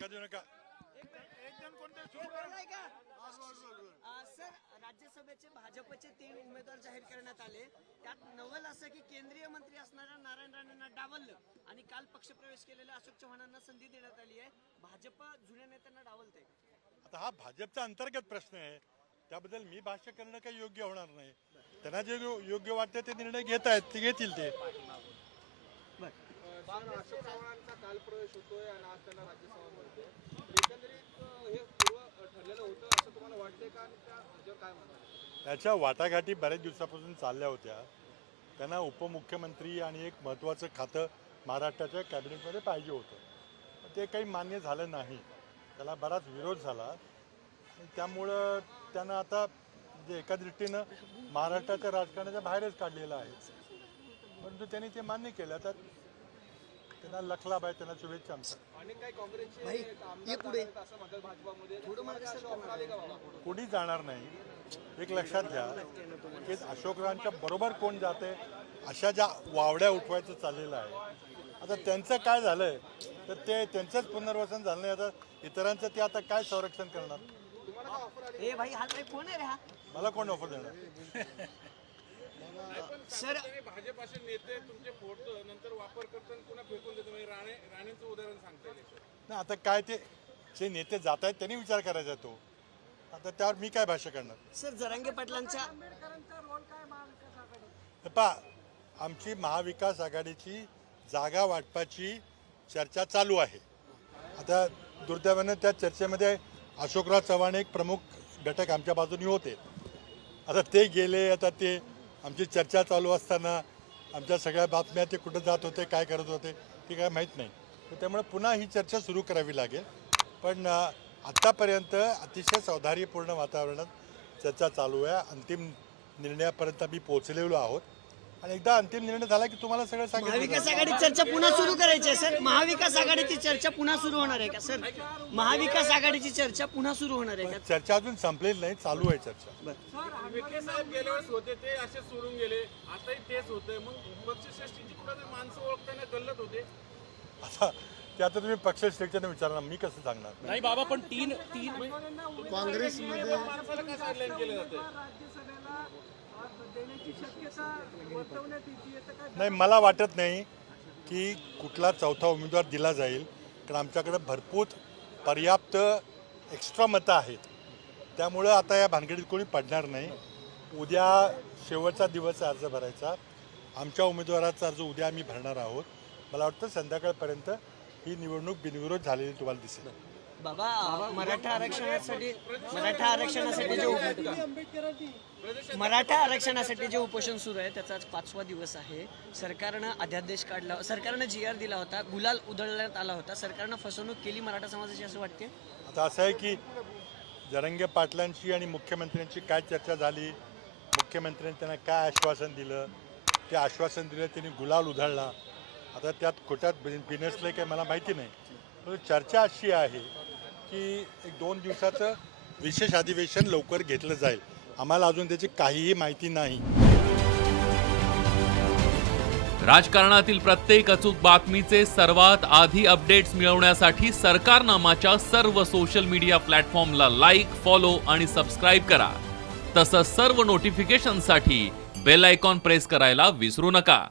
धक्का देऊ नका सर राज्यसभेचे भाजपचे तीन उमेदवार जाहीर करण्यात आले. त्यात नवल असं की केंद्रीय मंत्री असणाऱ्या नारायण राणेंना डावललं आणि काल पक्षप्रवेश केलेल्या अशोक चव्हाणांना संधी देण्यात आली आहे. भाजप जुन्या नेत्यांना डावलते आता हा भाजपचा अंतर्गत प्रश्न आहे. त्याबद्दल मी भाष्य करणं काही योग्य होणार नाही. त्यांना जे योग्य वाटते ते निर्णय घेत आहेत ते घेतील ते. अशोक चव्हाणांचा काल प्रवेश होतोय आणि आज त्यांना राज्यसभा मिळते एकंदरीत अं, हे पूर्व अं, ठरलेलं होतं असं तुम्हाला वाटतंय का? आणि त्या ह्याच्यावर काय म्हणतात? त्याच्या वाटाघाटी बऱ्याच दिवसापासून चालल्या होत्या. त्यांना उपमुख्यमंत्री आणि एक महत्त्वाचं खातं महाराष्ट्राच्या कॅबिनेटमध्ये पाहिजे होतं. ते काही मान्य झालं नाही. त्याला बराच विरोध झाला. आणि त्यामुळं त्यांना आता म्हणजे एका दृष्टीनं महाराष्ट्राच्या राजकारणाच्या बाहेरच काढलेलं आहे. परंतु त्यांनी ते मान्य केलं. आता त्यांना लखलाभ आहे त्यांना शुभेच्छा आमच्या. आणि काही काँग्रेसचे भाई, आमदार ये पुढे. जाणार आहेत असं म्हणतात भाजपामध्ये. तुम्हाला काय अशी ऑफर आली का बाबा कोणी जाणार नाही. एक लक्षात घ्या की अशोकरावांच्या बरोबर कोण जाते अशा ज्या वावड्या उठवायचं चाललेलं आहे. आता त्यांचं काय झालंय तर ते त्यांचंच पुनर्वसन झालं नाही. आता इतरांचं ते आता काय संरक्षण करणार? मला कोण ऑफर देणार? सर तुम्ही भाजप असे नेते तुमचे फोटो नंतर फेकून देतो. म्हणजे राणे राणेंचं उदाहरण सांगता येईल याच्यावर. नाही आता काय ते जे नेते जात आहेत त्यांनी विचार करायचा तो. आता त्यावर मी काय भाष्य करणार? सर जरांगे पाटलांच्या हे पहा आमची महाविकास आघाडीची जागा वाटपाची चर्चा चालू आहे. आता दुर्दैवानं त्या चर्चेमध्ये अशोकराव चव्हाण एक प्रमुख घटक आमच्या बाजूनी होते. आता ते गेले आता ते आमची चर्चा चालू असताना आमच्या सगळ्या बातम्या ते कुठं जात होते काय करत होते ते काय माहीत नाही. तर त्यामुळे पुन्हा ही चर्चा सुरू करावी लागेल. पण आत्तापर्यंत अतिशय सौधार्यपूर्ण वातावरणात चर्चा चालू आहे. अंतिम निर्णयापर्यंत आम्ही पोहोचलेलो आहोत. आणि एकदा अंतिम निर्णय झाला की तुम्हाला सगळं सांगितलं महाविकास. आघाडी चर्चा पुन्हा सुरू करायची आहे सर. महाविकास आघाडीची चर्चा पुन्हा सुरू होणार आहे का सर? महाविकास आघाडीची चर्चा पुन्हा सुरू होणार आहे का? चर्चा अजून संपलेली नाही चालू आहे चर्चा. विखे साहेब गेल्या वेळेस होते ते असे सोडून गेले. आताही तेच होतंय. मग पक्षश्रेष्ठीची कुठं माणसं ओळखताना गल्लत होते. आता ते आता तुम्ही पक्षश्रेष्ठीने विचारणार मी कसं सांगणार? नाही बाबा पण तीन तीन काँग्रेसमध्ये माणसाला केलं जातं नाही मला वाटत नाही की कुठला चौथा उमेदवार दिला जाईल. कारण आमच्याकडे भरपूर पर्याप्त एक्स्ट्रा मतं आहेत. त्यामुळं आता या भानगडीत कोणी पडणार नाही. उद्या शेवटचा दिवस अर्ज भरायचा. आमच्या उमेदवाराचा अर्ज उद्या आम्ही भरणार आहोत. मला वाटतं संध्याकाळपर्यंत ही निवडणूक बिनविरोध झालेली तुम्हाला दिसेल. बाबा मराठा आरक्षणासाठी मराठा आरक्षणासाठी जे उप- मराठा आरक्षणासाठी जे उपोषण सुरू आहे त्याचा आज पाचवा दिवस आहे सरकारनं अध्यादेश काढला सरकारनं जी आर दिला होता गुलाल उधळण्यात आला होता सरकारनं फसवणूक केली मराठा समाजाची असं वाटते आता असं आहे की जरंगे पाटलांची आणि मुख्यमंत्र्यांची काय चर्चा झाली मुख्यमंत्र्यांनी त्यांना काय आश्वासन दिलं ते आश्वासन दिलं त्यांनी गुलाल उधळला आता त्यात खोट्यात बिनसलं काय मला माहिती नाही चर्चा अशी आहे की एक दोन दिवसाचं विशेष अधिवेशन लवकर घेतलं जाईल. आम्हाला अजून त्याची काहीही माहिती नाही. राजकारणातील प्रत्येक अचूक बातमीचे सर्वात आधी अपडेट्स मिळवण्यासाठी सरकारनामाच्या सर्व सोशल मीडिया प्लॅटफॉर्मला लाईक फॉलो आणि सबस्क्राईब करा. तसंच सर्व नोटिफिकेशनसाठी बेल आयकॉन प्रेस करायला विसरू नका.